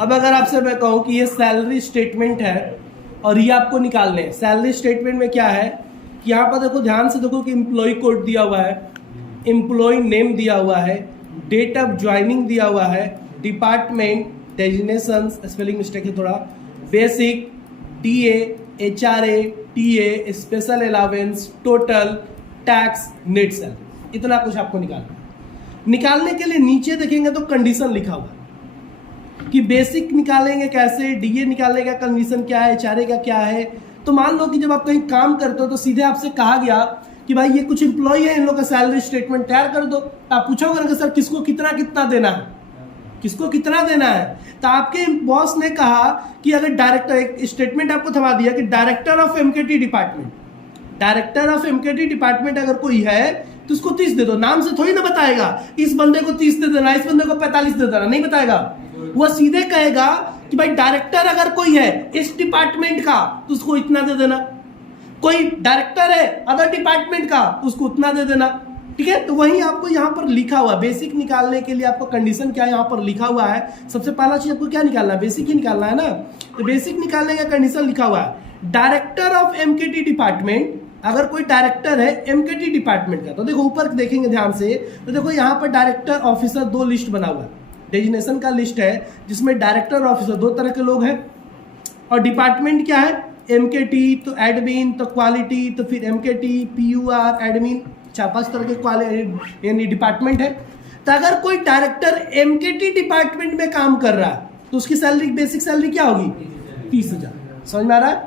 अब अगर आपसे मैं कहूँ कि ये सैलरी स्टेटमेंट है और ये आपको निकालने हैं। सैलरी स्टेटमेंट में क्या है कि यहाँ पर देखो, ध्यान से देखो कि एम्प्लॉय कोड दिया हुआ है, एम्प्लॉय नेम दिया हुआ है, डेट ऑफ ज्वाइनिंग दिया हुआ है, डिपार्टमेंट, डेजिग्नेशन, स्पेलिंग मिस्टेक है थोड़ा, basic, TA, HRA, TA, special allowance, total, tax, net salary, इतना कुछ आपको निकालने के लिए नीचे देखेंगे तो कंडीशन लिखा हुआ है कि बेसिक निकालेंगे कैसे, डीए निकालने का कंडीशन क्या है, एचआरए का क्या है। तो मान लो कि जब आप कहीं काम करते हो तो सीधे आपसे कहा गया कि भाई ये कुछ एम्प्लॉय है, इन लोग का सैलरी स्टेटमेंट तैयार कर दो। तो आप पूछोगे ना कि सर किसको कितना कितना देना है, किसको कितना देना है। तो आपके बॉस ने कहा कि अगर डायरेक्टर, एक स्टेटमेंट आपको थमा दिया कि director of MKT department, director of MKT department अगर कोई है तो उसको 30 दे दो। नाम से थोड़ी ना बताएगा इस बंदे को 30 दे देना, इस बंदे को 45 दे देना, नहीं बताएगा। वो सीधे कहेगा कि भाई डायरेक्टर अगर कोई है इस डिपार्टमेंट का तो उसको इतना दे देना, कोई डायरेक्टर है अदर डिपार्टमेंट का तो उसको उतना दे देना। ठीक है, तो वही आपको यहाँ पर लिखा हुआ, बेसिक निकालने के लिए आपको कंडीशन क्या यहाँ पर लिखा हुआ है। सबसे पहला चीज आपको क्या निकालना है, बेसिक ही निकालना है ना। तो बेसिक निकालने का कंडीशन लिखा हुआ है, डायरेक्टर ऑफ एमकेटी डिपार्टमेंट, अगर कोई डायरेक्टर है एमकेटी डिपार्टमेंट का। तो देखो ऊपर देखेंगे ध्यान से, तो देखो यहाँ पर डायरेक्टर ऑफिसर दो लिस्ट बना हुआ है, डेजिग्नेशन का लिस्ट है जिसमें डायरेक्टर ऑफिसर दो तरह के लोग हैं, और डिपार्टमेंट क्या है, एमकेटी, तो एडमिन, तो क्वालिटी, तो फिर एमकेटी, पीयूआर, एडमिन, 4-5 तरह के यानी डिपार्टमेंट है। तो अगर कोई डायरेक्टर एमकेटी डिपार्टमेंट में काम कर रहा है तो उसकी सैलरी, बेसिक सैलरी क्या होगी, 30,000। समझ में आ रहा है।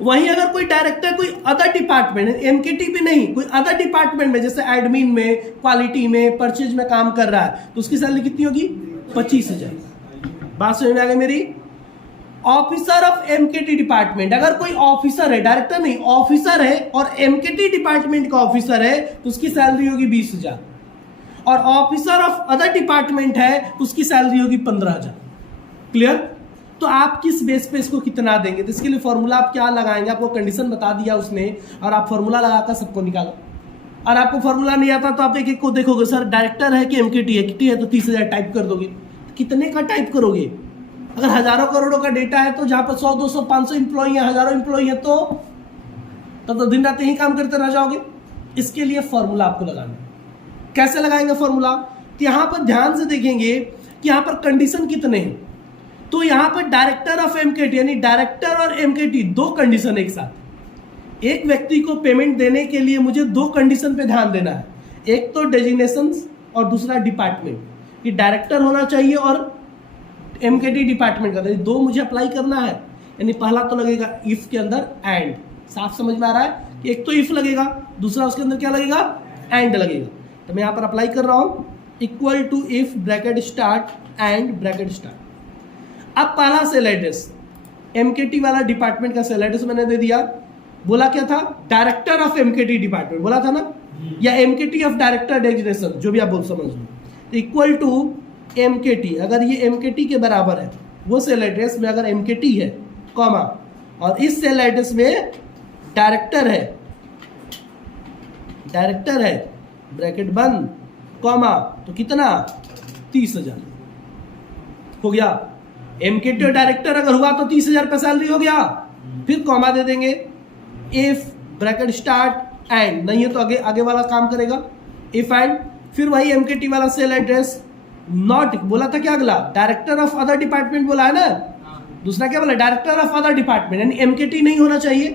वहीं अगर कोई डायरेक्टर कोई अदर डिपार्टमेंट, एमकेटी भी नहीं, कोई अदर डिपार्टमेंट में जैसे एडमिन में, क्वालिटी में, परचेज में काम कर रहा है तो उसकी सैलरी कितनी होगी, 25,000। बात समझ में आ गई मेरी। ऑफिसर ऑफ एमकेटी डिपार्टमेंट, अगर कोई ऑफिसर है, डायरेक्टर नहीं, ऑफिसर है और एमकेटी डिपार्टमेंट का ऑफिसर है तो उसकी सैलरी होगी 20,000। और ऑफिसर ऑफ अदर डिपार्टमेंट है तो उसकी सैलरी होगी 15,000। क्लियर। तो आप किस बेस पे इसको कितना देंगे, तो इसके लिए फॉर्मूला आप क्या लगाएंगे, आपको कंडीशन बता दिया उसने और आप फॉर्मूला लगाकर सबको निकालो। और आपको फॉर्मूला नहीं आता तो आप एक एक को देखोगे, सर डायरेक्टर है कि एमकेटी है तो 30,000 टाइप कर दोगे। कितने का टाइप करोगे, अगर हजारों करोड़ों का डेटा है तो जहां पर 100, 200, 500 इंप्लॉई है, हजारों इंप्लॉई है तो तब तो दिन रात यही काम करते रह जाओगे। इसके लिए फॉर्मूला आपको लगाना है। कैसे लगाएंगे फॉर्मूला, तो यहां पर ध्यान से देखेंगे कि यहां पर कंडीशन कितने हैं। तो यहां पर डायरेक्टर ऑफ एमकेटी यानी डायरेक्टर और एमकेटी दो कंडीशन एक साथ। एक व्यक्ति को पेमेंट देने के लिए मुझे दो कंडीशन पे ध्यान देना है, एक तो डेजिग्नेशन और दूसरा डिपार्टमेंट, कि डायरेक्टर होना चाहिए और एमकेटी डिपार्टमेंट का, दो मुझे अप्लाई करना है। यानी पहला तो लगेगा इफ के अंदर एंड, साफ समझ में आ रहा है कि एक तो इफ लगेगा, दूसरा उसके अंदर क्या लगेगा, एंड लगेगा। तो मैं यहां पर अप्लाई कर रहा हूं, equal to if bracket start and bracket start. अब पहला सेल एड्रेस, एमकेटी वाला डिपार्टमेंट का सेल एड्रेस मैंने दे दिया। बोला क्या था, डायरेक्टर ऑफ एमकेटी डिपार्टमेंट बोला था ना, या एमकेटी ऑफ डायरेक्टर डेजिग्नेशन, जो भी आप बोल समझ लो। इक्वल टू एमकेटी, अगर ये एमकेटी के बराबर है वो सेल एड्रेस में, अगर एमकेटी है कॉमा और इस सेल एड्रेस में डायरेक्टर है ब्रैकेट बंद कॉमा, तो कितना, 30,000 हो गया। एमकेटी और डायरेक्टर अगर हुआ तो 30,000 का सैलरी हो गया। फिर कॉमा दे देंगे, इफ ब्रैकेट स्टार्ट एंड, नहीं है तो आगे वाला काम करेगा, इफ एंड, फिर वही एमकेटी वाला सेल एड्रेस नॉट, बोला था क्या अगला, डायरेक्टर ऑफ अदर डिपार्टमेंट बोला है ना, दूसरा क्या बोला, डायरेक्टर ऑफ अदर डिपार्टमेंट, यानी एमकेटी नहीं होना चाहिए।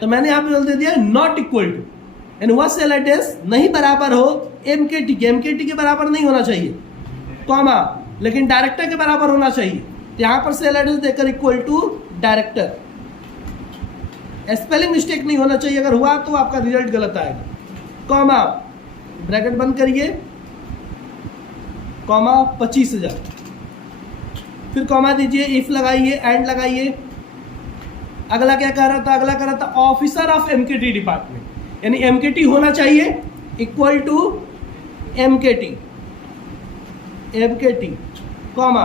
तो मैंने यहां पे दे दिया नॉट इक्वल टू, यानी वह सेल एड्रेस नहीं बराबर हो एमकेटी के बराबर नहीं होना चाहिए कॉमा, लेकिन डायरेक्टर के बराबर होना चाहिए। यहां पर सेल एड्रेस देकर equal to director, spelling mistake नहीं होना चाहिए, अगर हुआ तो आपका रिजल्ट गलत आएगा। कॉमा ब्रैकेट बंद करिए, कॉमा 25,000, फिर कॉमा दीजिए, इफ लगाइए, एंड लगाइए। अगला क्या कह रहा था, अगला कह रहा था ऑफिसर ऑफ एमकेटी डिपार्टमेंट, यानी एमकेटी होना चाहिए इक्वल टू एमकेटी कॉमा,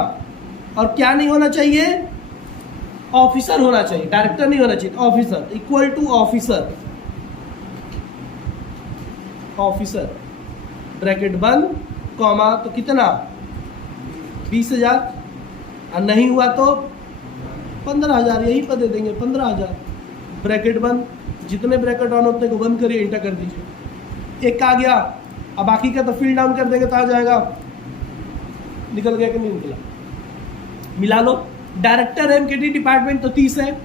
और क्या नहीं होना चाहिए, ऑफिसर होना चाहिए, डायरेक्टर नहीं होना चाहिए, officer equal to officer bracket बंद कॉमा, तो कितना, 20,000 और नहीं हुआ तो 15,000 यहीं पर दे देंगे 15,000। ब्रैकेट बंद, जितने ब्रैकेट ऑन होते को बंद करिए, इंटर कर दीजिए। एक आ गया, अब बाकी का तो फिल डाउन कर देंगे तो आ जाएगा। निकल गया कि नहीं निकला? मिला लो। डायरेक्टर है एमकेटी डिपार्टमेंट तो 30 है,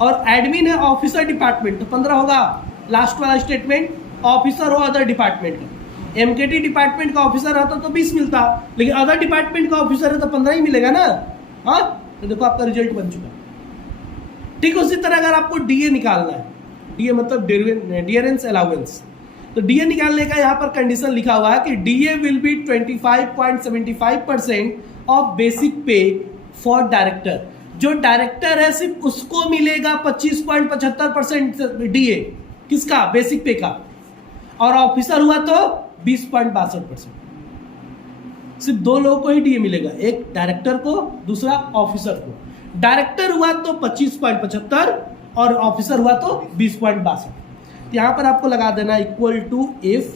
और एडमिन है ऑफिसर डिपार्टमेंट तो 15 होगा। लास्ट वाला स्टेटमेंट ऑफिसर हो अदर डिपार्टमेंट का। एमकेटी डिपार्टमेंट का ऑफिसर रहता तो 20 मिलता, लेकिन अदर डिपार्टमेंट का ऑफिसर है तो 15 ही मिलेगा ना। हाँ, तो देखो आपका रिजल्ट बन चुका। ठीक उसी तरह अगर आपको डीए निकालना है, डीए मतलब डियरेंस अलाउंस, तो डीए निकालने का यहाँ पर कंडीशन लिखा हुआ है कि DA will be 25.75% of basic पे फॉर डायरेक्टर। जो डायरेक्टर है सिर्फ उसको मिलेगा 25.75% डीए, किसका? बेसिक पे का। और ऑफिसर हुआ तो 20.62%। सिर्फ दो लोगों को ही डीए मिलेगा, एक डायरेक्टर को, दूसरा ऑफिसर को। डायरेक्टर हुआ तो 25.75 और ऑफिसर हुआ तो 20.62। यहां पर आपको लगा देना इक्वल टू इफ।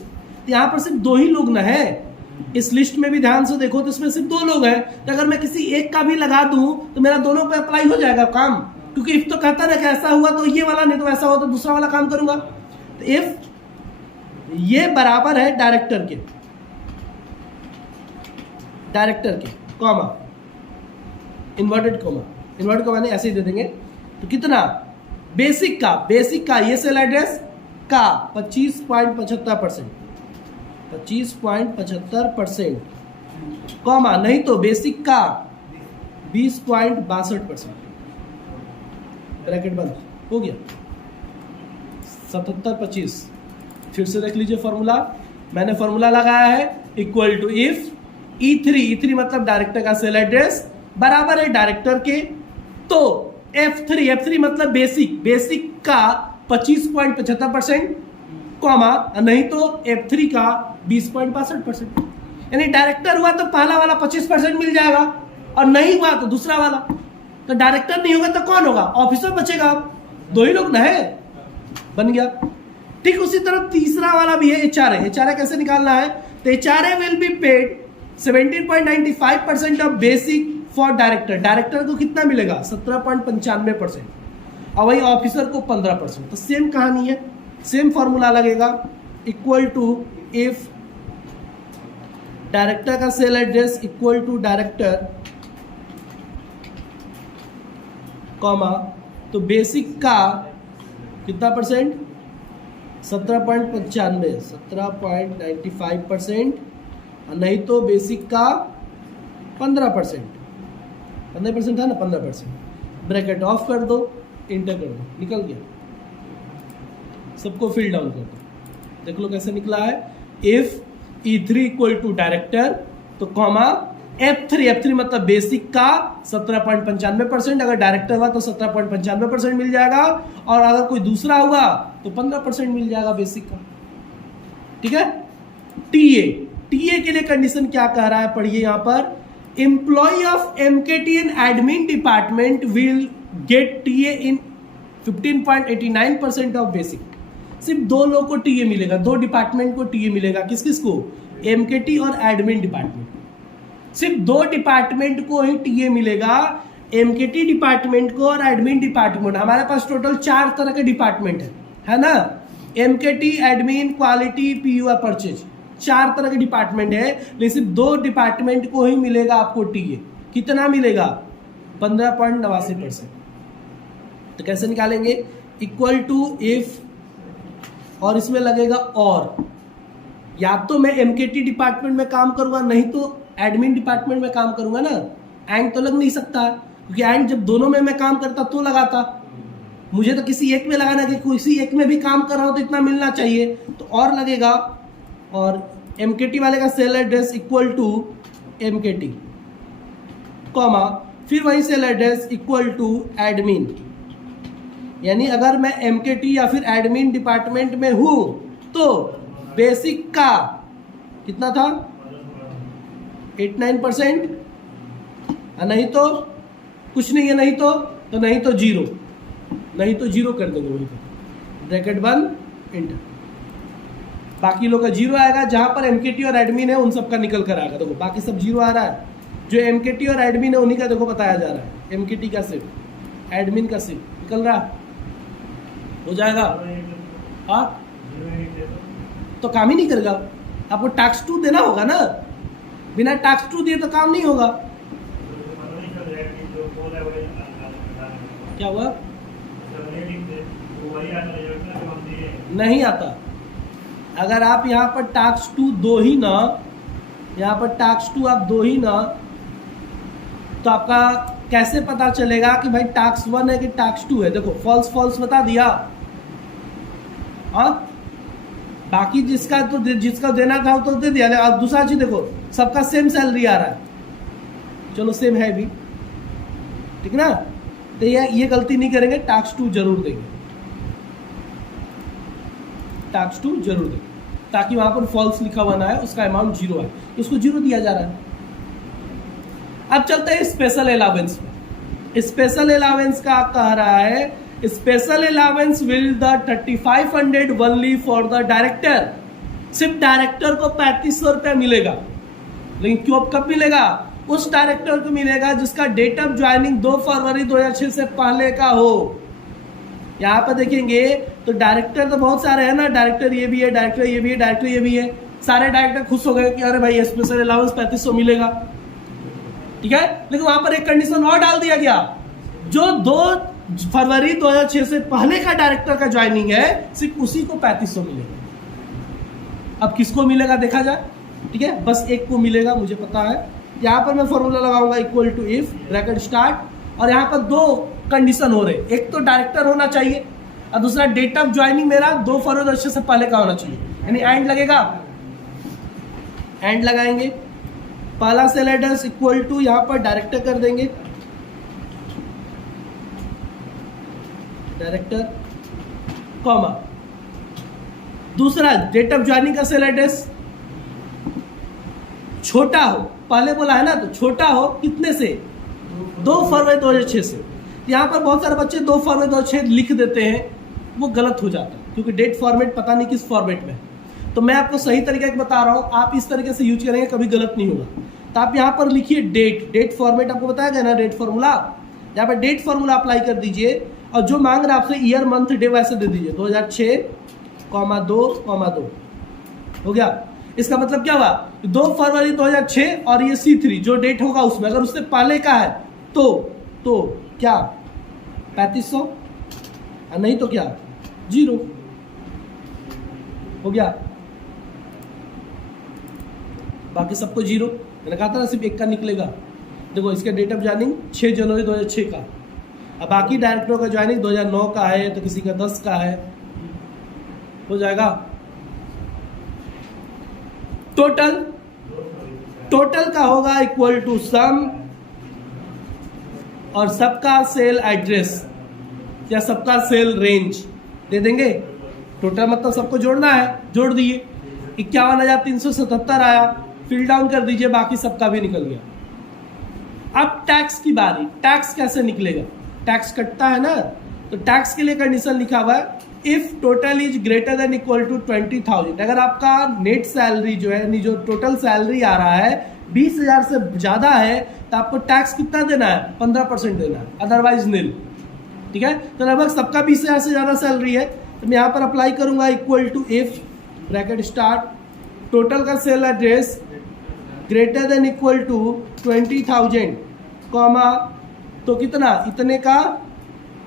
यहां पर सिर्फ दो ही लोग ना है, इस लिस्ट में भी ध्यान से देखो तो इसमें सिर्फ दो लोग हैं, तो अगर मैं किसी एक का भी लगा दूं तो मेरा दोनों पे अप्लाई हो जाएगा काम, क्योंकि इफ तो कहता ना कि ऐसा हुआ तो ये वाला, नहीं तो ऐसा हुआ तो दूसरा वाला काम करूंगा। तो इफ ये बराबर है डायरेक्टर के, कॉमा, इन्वर्टेड कॉमा नहीं, ऐसे ही दे देंगे। तो कितना? बेसिक का ये सेल एड्रेस का 25.75%, कॉमा, नहीं तो बेसिक का 20.62%। ब्रैकेट बंद हो गया। 77-25। फिर से देख लीजिए फॉर्मूला, मैंने फॉर्मूला लगाया है इक्वल टू इफ E3 मतलब डायरेक्टर का सेल एड्रेस बराबर है डायरेक्टर के, तो F3 मतलब बेसिक का 25.75%, कॉमा, नहीं तो F3 का 20.62%। यानी डायरेक्टर हुआ तो पहला वाला 25% मिल जाएगा, और नहीं हुआ तो दूसरा वाला। तो डायरेक्टर नहीं होगा तो कौन होगा? ऑफिसर बचेगा। दो ही लोग ना है, बन गया। ठीक उसी तरह तीसरा वाला भी है एचआरए कैसे निकालना है? तो HRA will be paid 17.95% of basic for director को कितना मिलेगा? 17.95%, और वही ऑफिसर को 15%। तो सेम कहानी है, सेम फॉर्मूला लगेगा इक्वल टू इफ डायरेक्टर का cell address equal to director, comma, तो बेसिक का कितना परसेंट? 17.95%, नहीं तो बेसिक का 15%। 15% था ना, 15%। ब्रैकेट ऑफ कर दो, इंटर कर दो, निकल गया। सबको फिल डाउन कर दो, देख लो कैसे निकला है। If E3 equal to director, तो कॉमा, F3 मतलब बेसिक का 17.95%, अगर डायरेक्टर हुआ तो 17.95% मिल जाएगा, और अगर कोई दूसरा हुआ तो 15% मिल जाएगा बेसिक का। ठीक है। टीए के लिए कंडीशन क्या कह रहा है, पढ़िए यहां पर। Employ of MKT and admin department will get TA in 15.89% of basic. सिर्फ दो लोग को टीए मिलेगा, दो डिपार्टमेंट को टीए मिलेगा। किस किस को? एमकेटी और एडमिन डिपार्टमेंट। सिर्फ दो डिपार्टमेंट को ही टीए मिलेगा, एमकेटी डिपार्टमेंट को और एडमिन डिपार्टमेंट। हमारे पास टोटल 4 तरह के डिपार्टमेंट है ना? एमकेटी, एडमिन, क्वालिटी, पीयू और परचेज, 4 तरह के डिपार्टमेंट है, लेकिन सिर्फ 2 डिपार्टमेंट को ही मिलेगा आपको टीए। कितना मिलेगा? 15.89%। तो कैसे निकालेंगे? इक्वल टू इफ, और इसमें लगेगा और, या तो मैं एमकेटी डिपार्टमेंट में काम करूंगा, नहीं तो एडमिन डिपार्टमेंट में काम करूंगा ना। एंड तो लग नहीं सकता, क्योंकि एंड जब दोनों में मैं काम करता तो लगाता। मुझे तो किसी एक में लगाना, कि किसी एक में भी काम कर रहा हूं तो इतना मिलना चाहिए, तो और लगेगा। और एमकेटी वाले का cell address equal to MKT, comma, फिर वही cell address equal to admin. यानी अगर मैं एमकेटी या फिर एडमिन डिपार्टमेंट में हूं तो बेसिक का कितना था? 89%, नहीं तो कुछ नहीं है, नहीं तो जीरो, कर देंगे वहीं पर। ब्रैकेट बंद, इंटर। बाकी लोग का जीरो आएगा, जहां पर एमकेटी और एडमिन है उन सब का निकल कर आएगा। देखो बाकी सब जीरो आ रहा है, जो एमकेटी और एडमिन है उन्हीं का देखो बताया जा रहा है। एमकेटी का सिर्फ, एडमिन का सिर्फ निकल रहा हो जाएगा। हाँ तो काम ही नहीं करेगा, आपको टास्क 2 देना होगा ना, बिना टास्क 2 दिए तो काम नहीं होगा। क्या हुआ? नहीं आता। अगर आप यहाँ पर टास्क 2 दो ही ना, यहाँ पर टास्क 2 आप दो ही ना, तो आपका कैसे पता चलेगा कि भाई टास्क 1 है कि टास्क 2 है? देखो फॉल्स फॉल्स बता दिया। हाँ बाकी जिसका देना था तो दे दिया। अब दूसरा चीज देखो, सबका सेम सैलरी आ रहा है, चलो सेम है भी, ठीक ना। तो ये गलती नहीं करेंगे, टास्क 2 जरूर देंगे, टास्क 2 जरूर देंगे, ताकि वहां पर फॉल्स लिखा हुआ ना है, उसका अमाउंट 0 है, उसको 0 दिया जा रहा है। अब चलते हैं स्पेशल अलावेंस में। स्पेशल अलावेंस का कह रहा है special allowance will the 3500 only for the director. सिर्फ डायरेक्टर को 3500 रुपया मिलेगा, लेकिन क्यों कब मिलेगा? उस डायरेक्टर को मिलेगा जिसका डेट ऑफ ज्वाइनिंग 2 फरवरी 2006 से पहले का हो। यहाँ पर देखेंगे तो डायरेक्टर तो बहुत सारे हैं ना, डायरेक्टर ये भी है, डायरेक्टर ये भी है, डायरेक्टर ये भी है। सारे डायरेक्टर खुश हो गए कि अरे भाई स्पेशल अलाउंस 3500 मिलेगा, ठीक है। लेकिन वहां पर एक कंडीशन और डाल दिया गया, जो 2 फरवरी 2006 से पहले का डायरेक्टर का ज्वाइनिंग है सिर्फ उसी को 3500 मिलेगा। अब किसको मिलेगा देखा जाए, ठीक है, बस एक को मिलेगा, मुझे पता है। यहाँ पर मैं फॉर्मूला लगाऊंगा equal to if bracket start, और यहाँ पर 2 कंडीशन हो रहे, एक तो डायरेक्टर होना चाहिए और दूसरा डेट ऑफ ज्वाइनिंग मेरा 2 फरवरी 2006 से पहले का होना चाहिए, यानी एंड लगेगा, एंड लगाएंगे। पहला सेल एड्रेस इक्वल टू यहाँ पर डायरेक्टर कर देंगे, डायरेक्टर कॉमा, दूसरा डेट ऑफ ज्वाइनिंग का सेल एड्रेस छोटा हो, पहले बोला है ना, तो छोटा हो कितने से? 2 फरवरी 2006 से। यहाँ पर बहुत सारे बच्चे 2 फरवरी 2006 लिख देते हैं, वो गलत हो जाता है, क्योंकि डेट फॉर्मेट पता नहीं किस फॉर्मेट में। तो मैं आपको सही तरीके से बता रहा हूँ, आप इस तरीके से यूज करेंगे कभी गलत नहीं होगा। तो आप यहाँ पर लिखिए डेट, डेट फॉर्मेट आपको बताया गया ना, डेट फॉर्मूला, यहाँ पर डेट फॉर्मूला अप्लाई कर दीजिए, और जो मांग रहा है आपसे ईयर मंथ डे वैसे दे दीजिए, 2006,2,2 हो गया। इसका मतलब क्या हुआ? 2 फरवरी 2006 और ये C3 जो डेट होगा उसमें, अगर उससे पहले का है तो क्या 3500, नहीं तो क्या 0 हो गया, बाकी सबको 0। मैंने कहा था ना सिर्फ एक का निकलेगा। देखो इसका डेट ऑफ ज्वाइनिंग 6 जनवरी 2006 का, अब बाकी डायरेक्टरों का ज्वाइनिंग 2009 का है, तो किसी का 10 का है, हो जाएगा। टोटल का होगा इक्वल टू सम और सबका सेल एड्रेस या सबका सेल रेंज दे देंगे। टोटल मतलब सबको जोड़ना है, जोड़ दिए, 51,377 आया, फिल डाउन कर दीजिए, बाकी सबका भी निकल गया। अब टैक्स की बारी, टैक्स कैसे निकलेगा? टैक्स कटता है ना, तो टैक्स के लिए कंडीशन लिखा हुआ है if total is greater than equal to 20,000। अगर आपका नेट सैलरी जो है, जो टोटल सैलरी आ रहा है 20,000 से ज्यादा है, तो आपको टैक्स कितना देना है? 15% देना है, अदरवाइज नील, ठीक है। तो लगभग सबका 20,000 से ज्यादा सैलरी है, तो मैं यहाँ पर अप्लाई करूंगा equal to if bracket start, total का cell address greater than equal to 20,000 comma, तो कितना? इतने का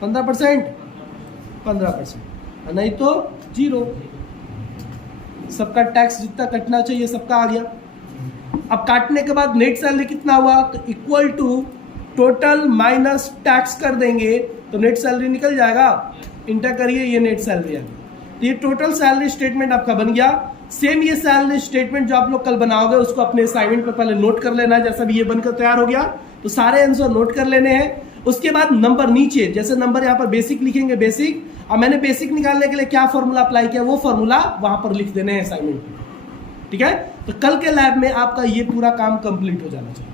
15%, नहीं तो 0। सबका टैक्स जितना कटना चाहिए सबका आ गया। अब काटने के बाद नेट सैलरी कितना हुआ? तो equal to total minus tax कर देंगे, तो नेट सैलरी निकल जाएगा। इंटर करिए, ये नेट सैलरी आ गई। तो ये टोटल सैलरी स्टेटमेंट आपका बन गया। सेम ये सैलरी स्टेटमेंट जो आप लोग कल बनाओगे उसको अपने असाइनमेंट पर पहले नोट कर लेना है। जैसा भी ये बनकर तैयार हो गया तो सारे आंसर नोट कर लेने हैं। उसके बाद नंबर नीचे, जैसे नंबर यहाँ पर बेसिक लिखेंगे, बेसिक, और मैंने बेसिक निकालने के लिए क्या फॉर्मूला अप्लाई किया वो फॉर्मूला वहां पर लिख देने हैं असाइनमेंट में, ठीक है। तो कल के लैब में आपका ये पूरा काम कंप्लीट हो जाना चाहिए।